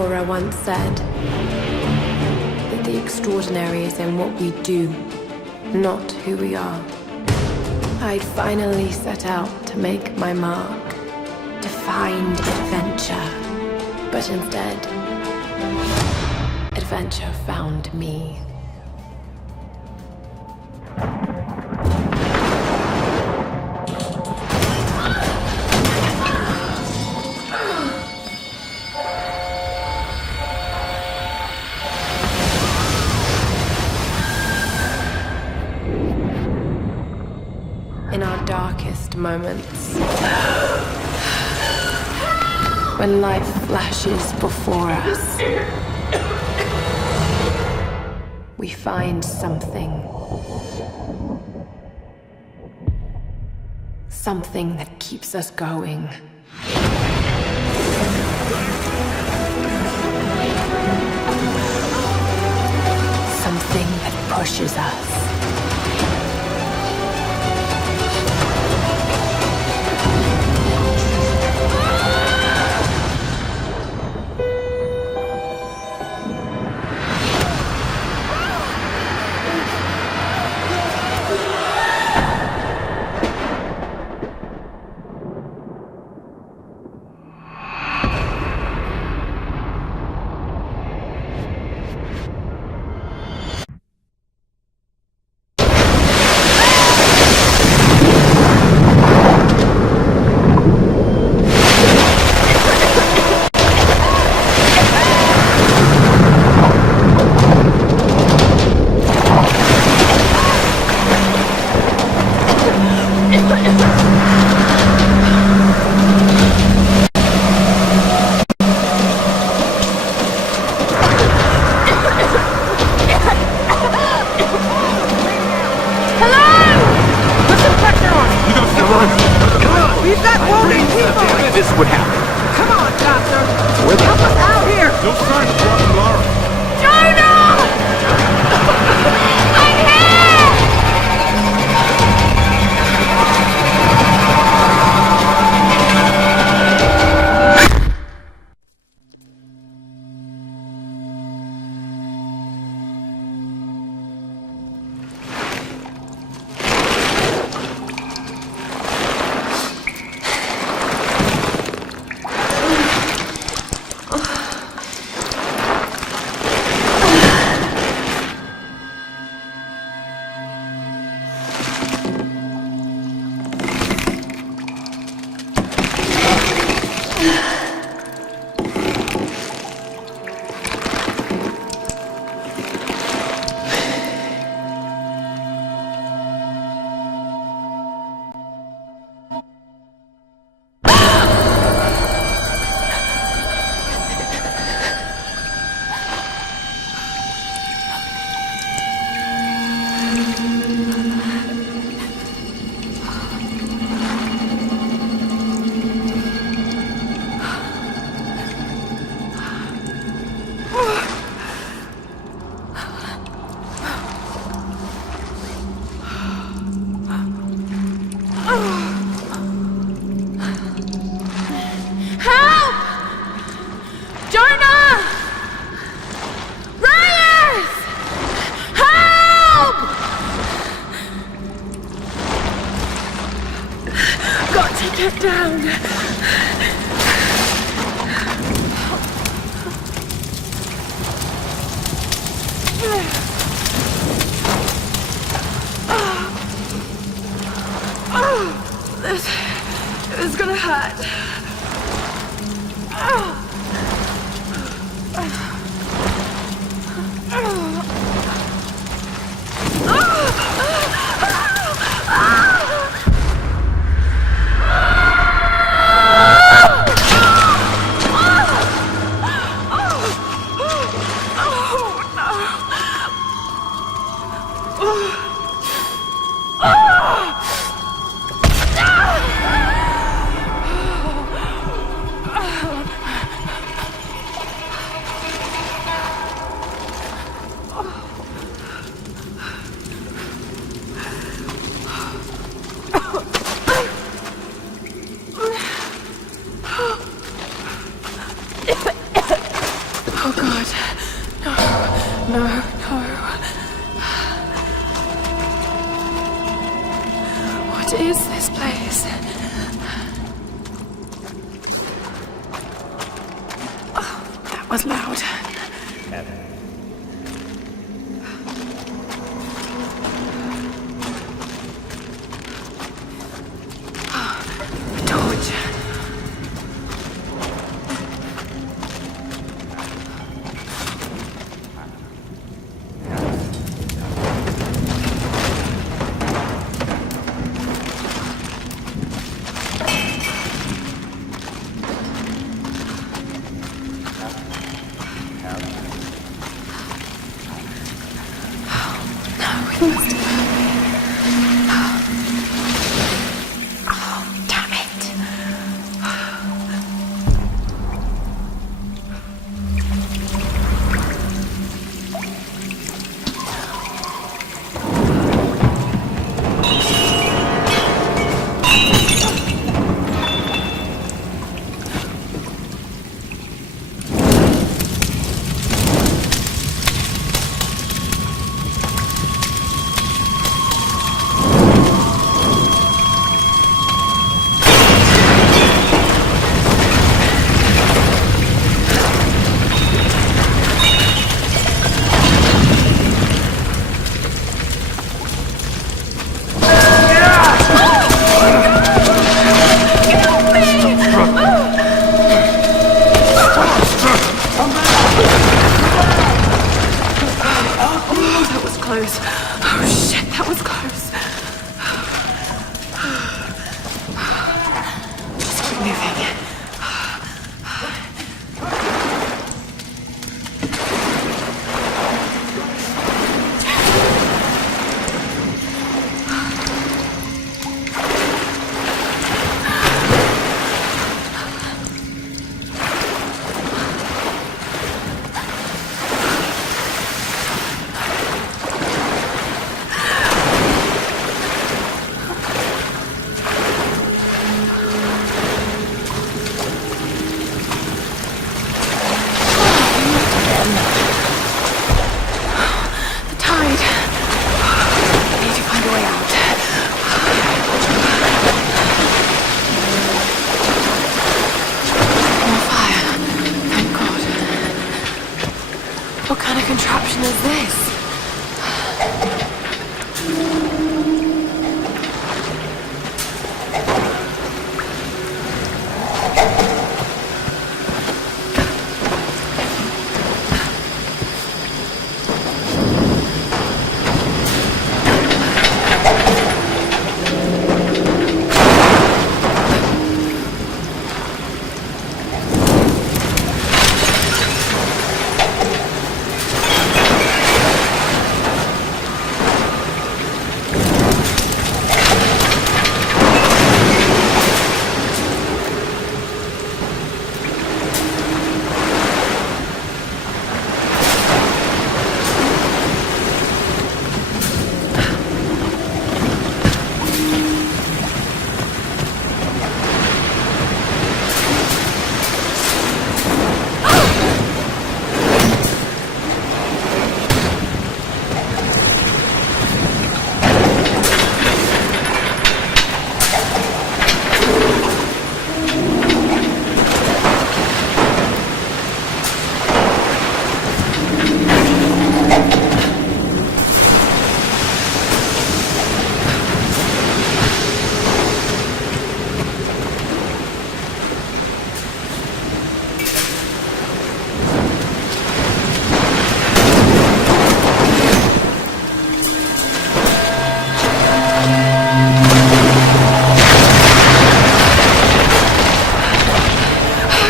Laura once said that the extraordinary is in what we do, not who we are. I'd finally set out to make my mark, to find adventure. But instead, adventure found me. In our darkest moments, when life flashes before us, we find something that keeps us going. Something that pushes us. No, no. What is this place? Oh, that was loud. Contraption is this?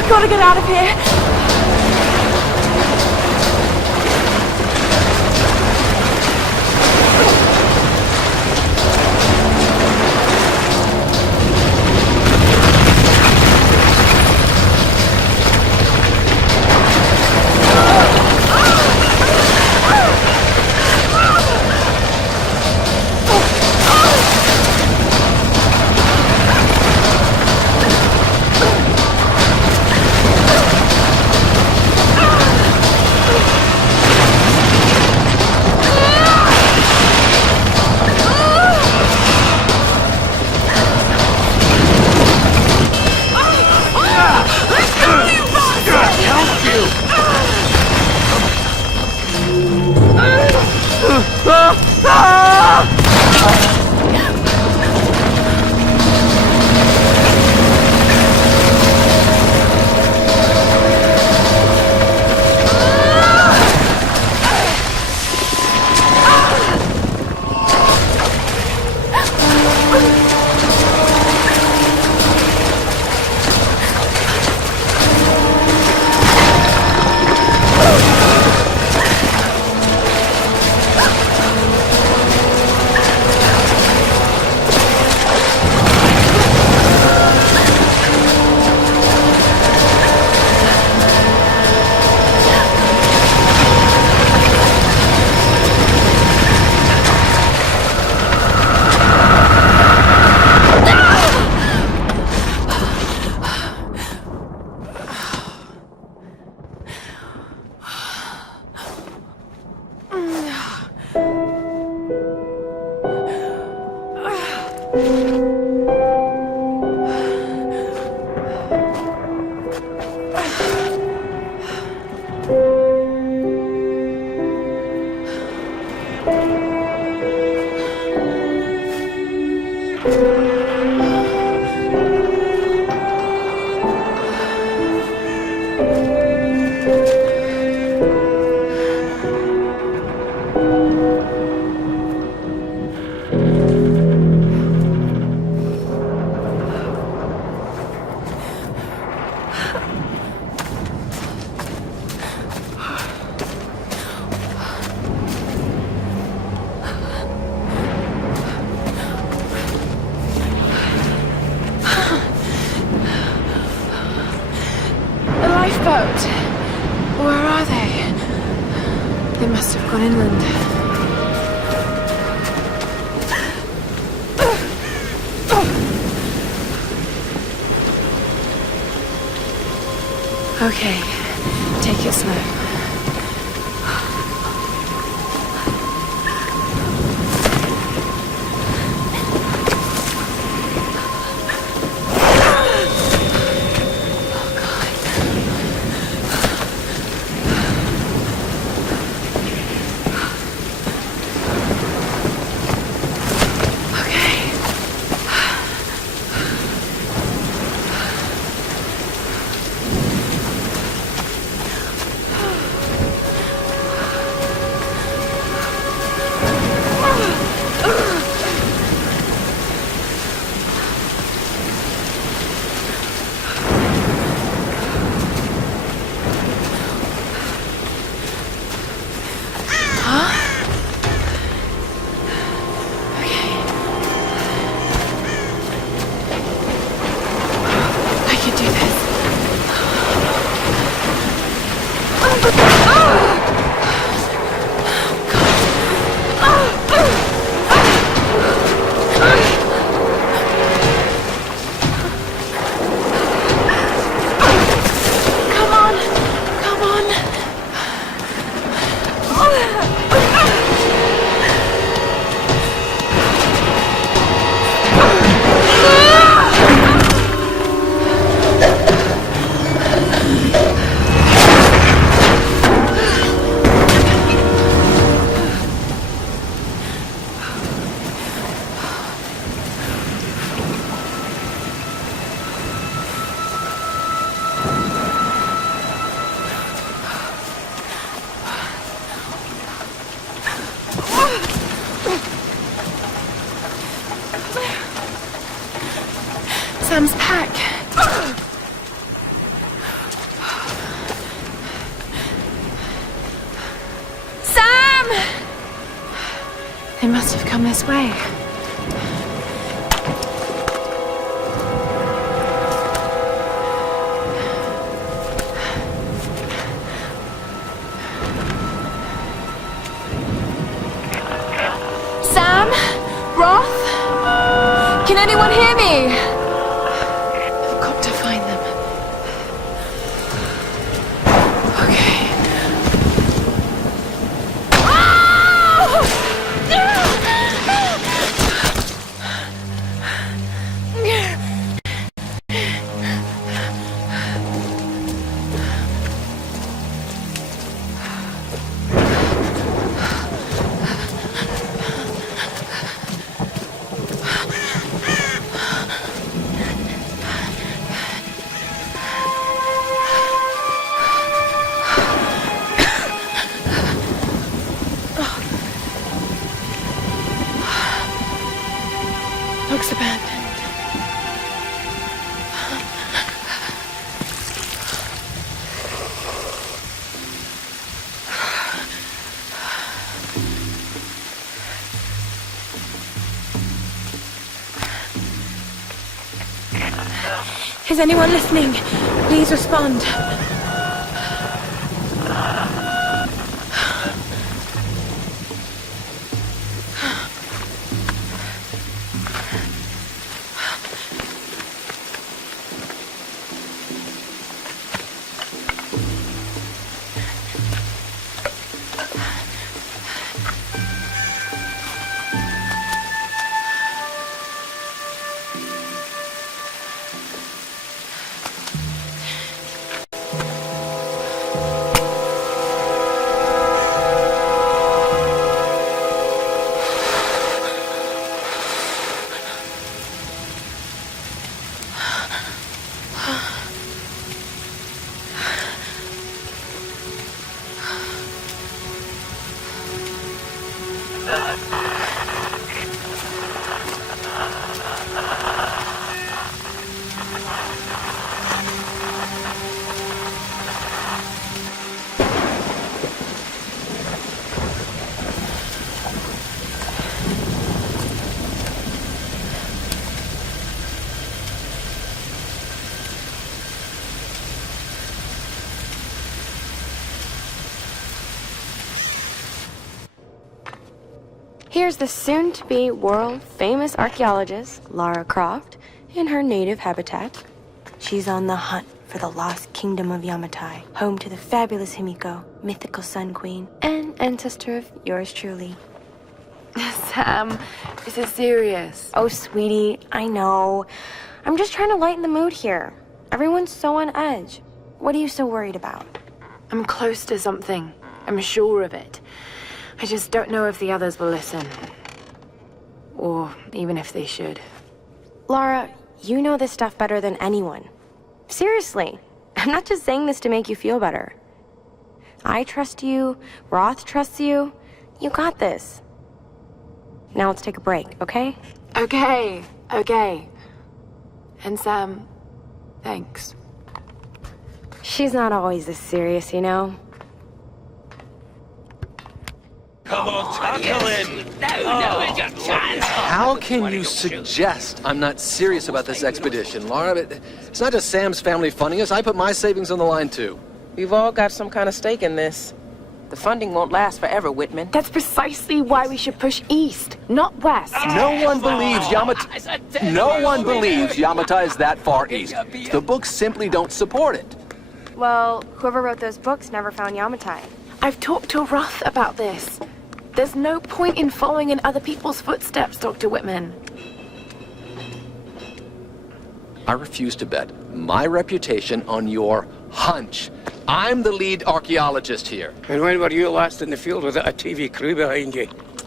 Gotta get out of here! Lifeboat! Where are they? They must have gone inland. Okay, take it slow. Sam's pack. Sam! They must have come this way. Sam? Roth? Can anyone hear me? I've got to find them. Okay. Is anyone listening? Please respond. Here's the soon-to-be world-famous archaeologist, Lara Croft, in her native habitat. She's on the hunt for the lost kingdom of Yamatai, home to the fabulous Himiko, mythical Sun Queen, and ancestor of yours truly. Sam, this is serious. Oh, sweetie, I know. I'm just trying to lighten the mood here. Everyone's so on edge. What are you so worried about? I'm close to something. I'm sure of it. I just don't know if the others will listen. Or even if they should. Lara, you know this stuff better than anyone. Seriously, I'm not just saying this to make you feel better. I trust you, Roth trusts you. You got this. Now let's take a break, okay? Okay. And Sam, thanks. She's not always this serious, you know? Come on, tackle him! No, it's your chance! How can you suggest I'm not serious about this expedition, Lara? It's not just Sam's family funding us. I put my savings on the line, too. We've all got some kind of stake in this. The funding won't last forever, Whitman. That's precisely why we should push east, not west. No one believes Yamatai is that far east. The books simply don't support it. Well, whoever wrote those books never found Yamatai. I've talked to Roth about this. There's no point in following in other people's footsteps, Dr. Whitman. I refuse to bet my reputation on your hunch. I'm the lead archaeologist here. And when were you last in the field without a TV crew behind you?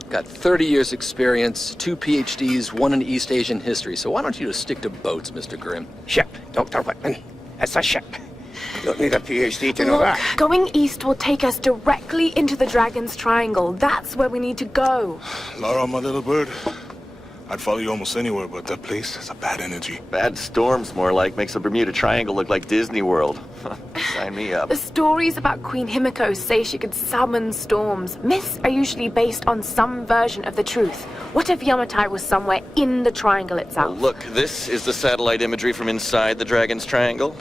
Got 30 years experience, 2 PhDs, 1 in East Asian history. So why don't you just stick to boats, Mr. Grimm? Ship, Dr. Whitman. It's a ship. You don't need a PhD to know Look, that. going east will take us directly into the Dragon's Triangle. That's where we need to go. Lara, my little bird, I'd follow you almost anywhere, but that place has a bad energy. Bad storms, more like. Makes the Bermuda Triangle look like Disney World. Sign me up. The stories about Queen Himiko say she could summon storms. Myths are usually based on some version of the truth. What if Yamatai was somewhere in the triangle itself? Look, this is the satellite imagery from inside the Dragon's Triangle.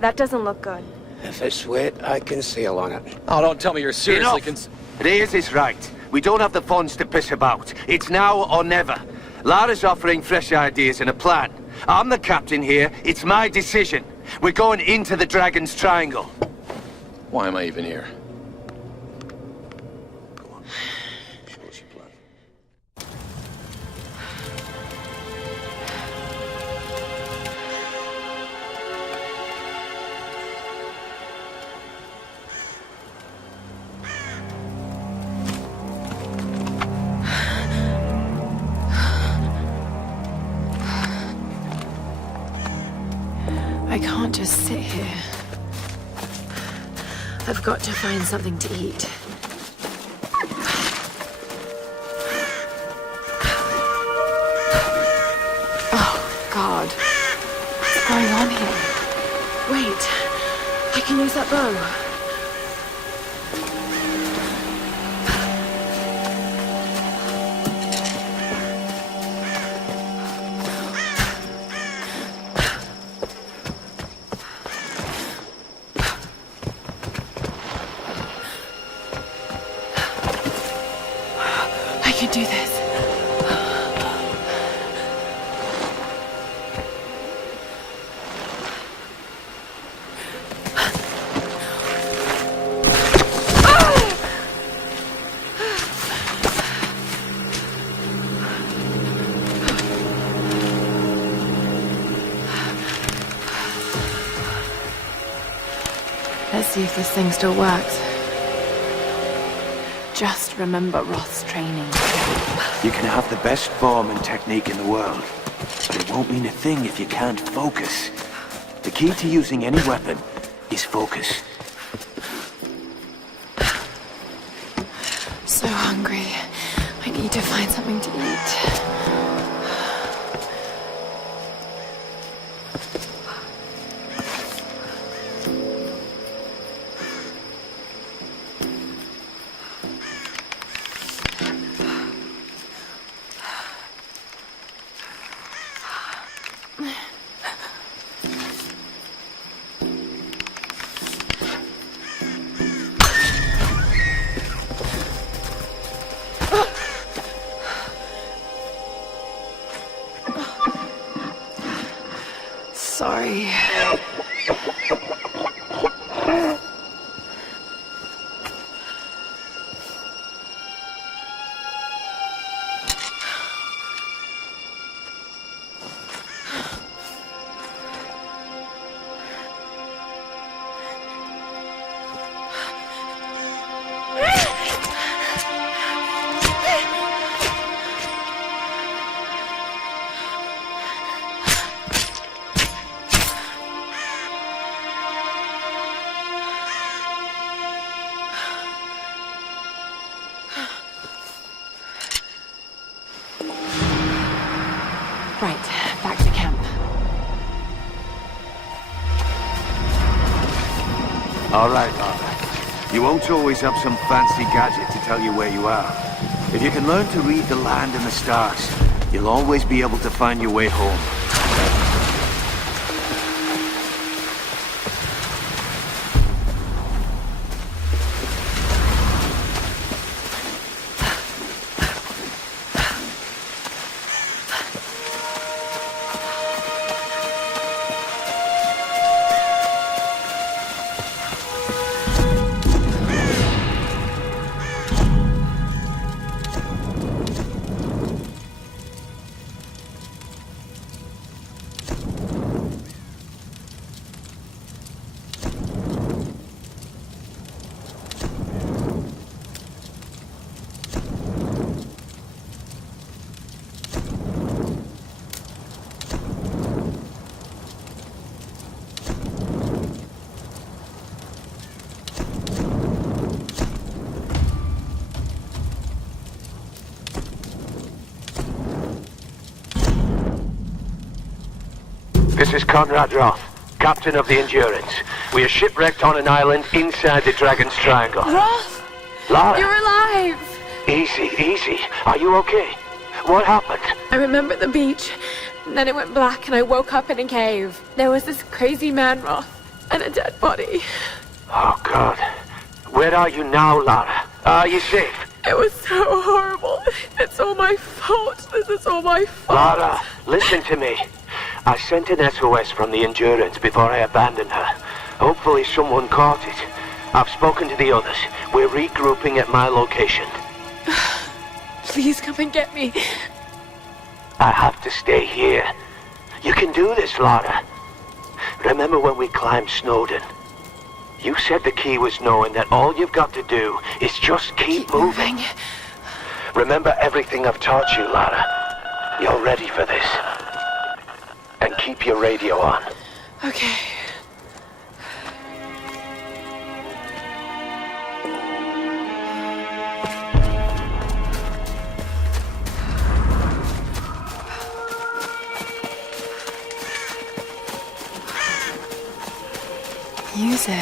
That doesn't look good. If it's wet, I can sail on it. Oh, don't tell me you're seriously Reyes is right. We don't have the funds to piss about. It's now or never. Lara's offering fresh ideas and a plan. I'm the captain here. It's my decision. We're going into the Dragon's Triangle. Why am I even here? I can't just sit here. I've got to find something to eat. Oh, God. What's going on here? Wait. I can use that bow. do this. Let's see if this thing still works. Just remember Roth's training. You can have the best form and technique in the world, but it won't mean a thing if you can't focus. The key to using any weapon is focus. So hungry. I need to find something to eat. Sorry. Right, back to camp. All right, Lara. You won't always have some fancy gadget to tell you where you are. If you can learn to read the land and the stars, you'll always be able to find your way home. This is Conrad Roth, captain of the Endurance. We are shipwrecked on an island inside the Dragon's Triangle. Roth! Lara! You're alive! Easy, easy. Are you okay? What happened? I remember the beach, and then it went black and I woke up in a cave. There was this crazy man, Roth, and a dead body. Oh, God. Where are you now, Lara? Are you safe? It was so horrible. It's all my fault. This is all my fault. Lara, listen to me. I sent an SOS from the Endurance before I abandoned her. Hopefully someone caught it. I've spoken to the others. We're regrouping at my location. Please come and get me. I have to stay here. You can do this, Lara. Remember when we climbed Snowden? You said the key was knowing that all you've got to do is just keep moving. Remember everything I've taught you, Lara. You're ready for this. And keep your radio on. Okay. Music.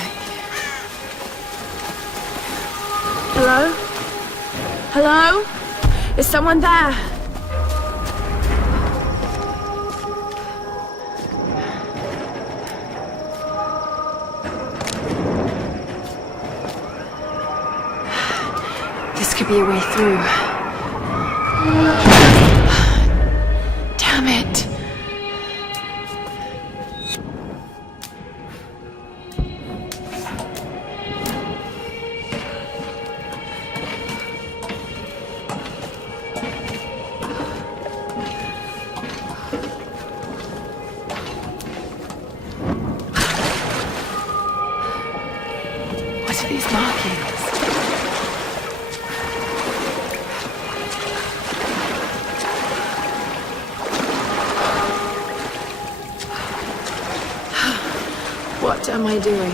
Hello? Hello? Is someone there? This could be a way through. Damn it. What are these markings? What am I doing?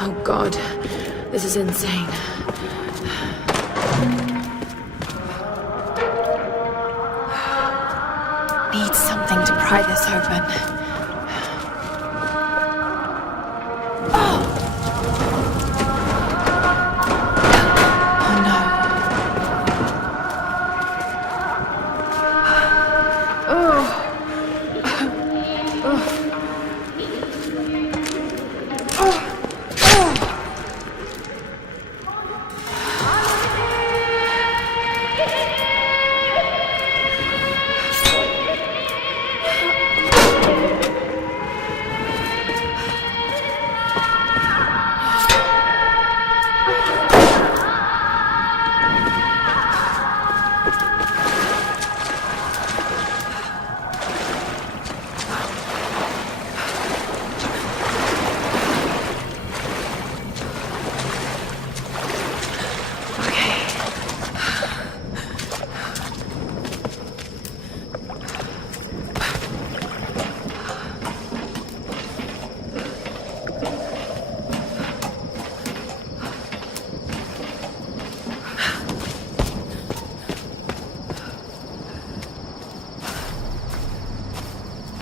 Oh God, this is insane. Need something to pry this open. Oh! Oh no.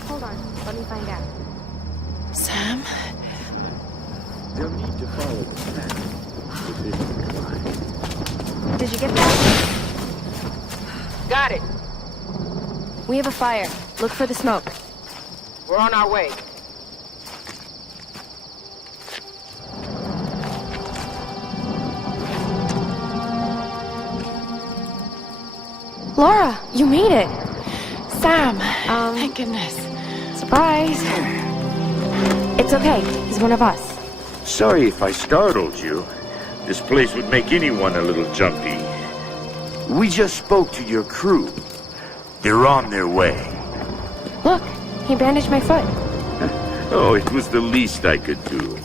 Hold on, let me find out. Sam? They'll need to follow the path within the climb. Did you get that? Got it. We have a fire. Look for the smoke. We're on our way. Laura, you made it. Sam! Thank goodness. Surprise. It's okay. He's one of us. Sorry if I startled you. This place would make anyone a little jumpy. We just spoke to your crew. They're on their way. Look, he bandaged my foot. Oh, it was the least I could do.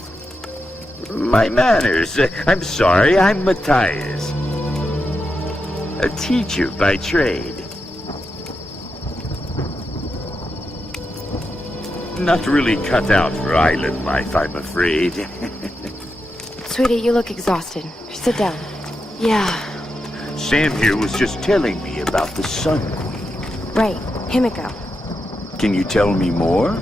My manners. I'm sorry, I'm Matthias. A teacher by trade. Not really cut out for island life, I'm afraid. Sweetie, you look exhausted. Sit down. Yeah. Sam here was just telling me about the Sun Queen. Right, Himiko. Can you tell me more?